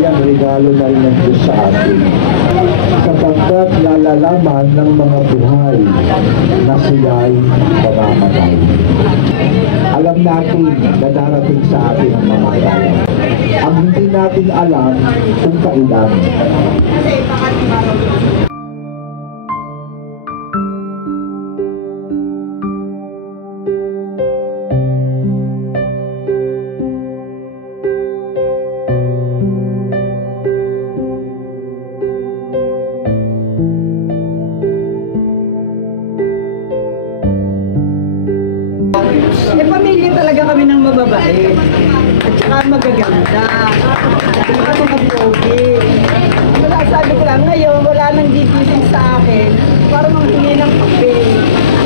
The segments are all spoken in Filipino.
kaligayan, regalo na rin ng Diyos sa atin. Sapagkat lalalaman ng mga buhay na sila'y mamamatay. Alam natin na darating sa atin ang mamatay. Ang hindi natin alam kung kailan. Pamilya talaga kami ng mababae. At saka magaganda. At saka mga pogi. Wala, sabi ko lang, ngayon wala nang gigising sa akin. Parang manghingi ng kape.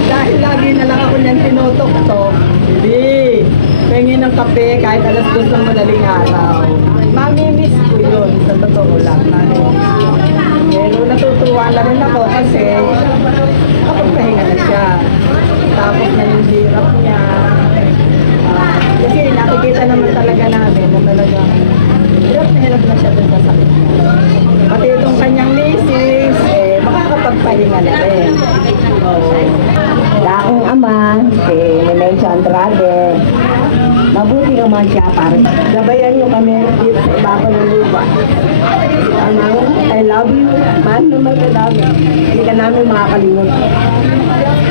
Dahil lagi na lang ako niyan tinutok-tok. Hindi. Pengi ng kape kahit alas 2 ng madaling araw. Mamimiss ko yun. Sa totoo lang. Pero natutuwa na rin ako kasi kapagpahinga na siya. Tapos na yung hirap niya. Kasi nakikita naman talaga namin na talagang hirap na siya dun sa sakit. Pati itong kanyang misis, makakapagpahinga na rin. Sa aking ama, si Nenay Andrade, mabuti naman siya para gabayan niyo kami dito sa ibabaw ng lupa. I love you, man naman ka namin. Hindi ka namin makakalimot.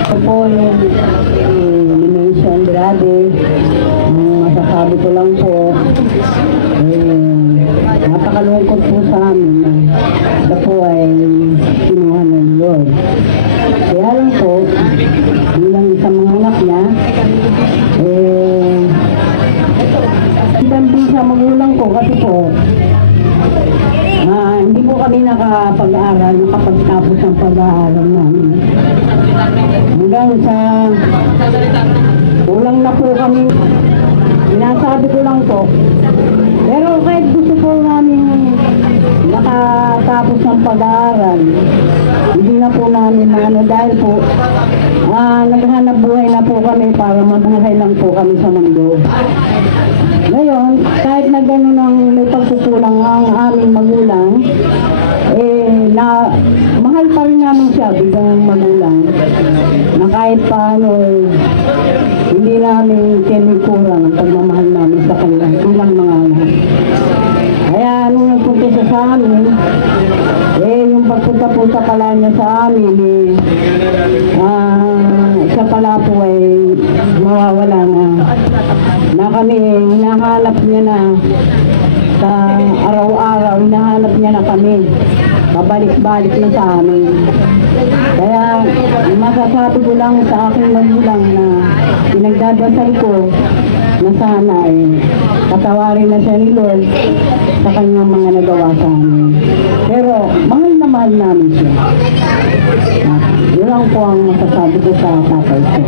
Ito po yung Nenay Andrade. Masasabi ko lang po, napakalungkot po sa amin. Ito po ay kinuha ng Lord. Kaya lang po, bilang isang mga anak niya, hindi siya magulang ko kasi po, hindi po kami nakapag-aaral, nakapagtapos ng pag-aaral namin. Hanggang sa kulang na po kami. Sinasabi ko lang po. Pero kahit gusto po namin nakatapos ng pag-aaral, hindi na po namin dahil po naghanap buhay na po kami para mabuhay lang po kami sa mundo. Ngayon, kahit na gano'n ang may pagkukulang ang aming magulang, mahal pa rin namin siya bilang magulang. Na kahit paano, hindi namin kinikurang ang pagmamahal namin sa kanya bilang mga anak. Kaya nung nagpunta siya sa amin, yung pagpunta-punta pala niya sa amin, siya pala po ay mawawala na kami, hinahanap niya na sa araw-araw, hinahanap niya na kami, pabalik-balik na sa amin. Kaya masasabi ko lang sa aking magulang na pinagdadasal ko na sana patawarin na siya ni Lord sa kanyang mga nagawa sa amin. Pero mahal na mahal namin siya. Yun lang po ang masasabi ko sa tatay ko.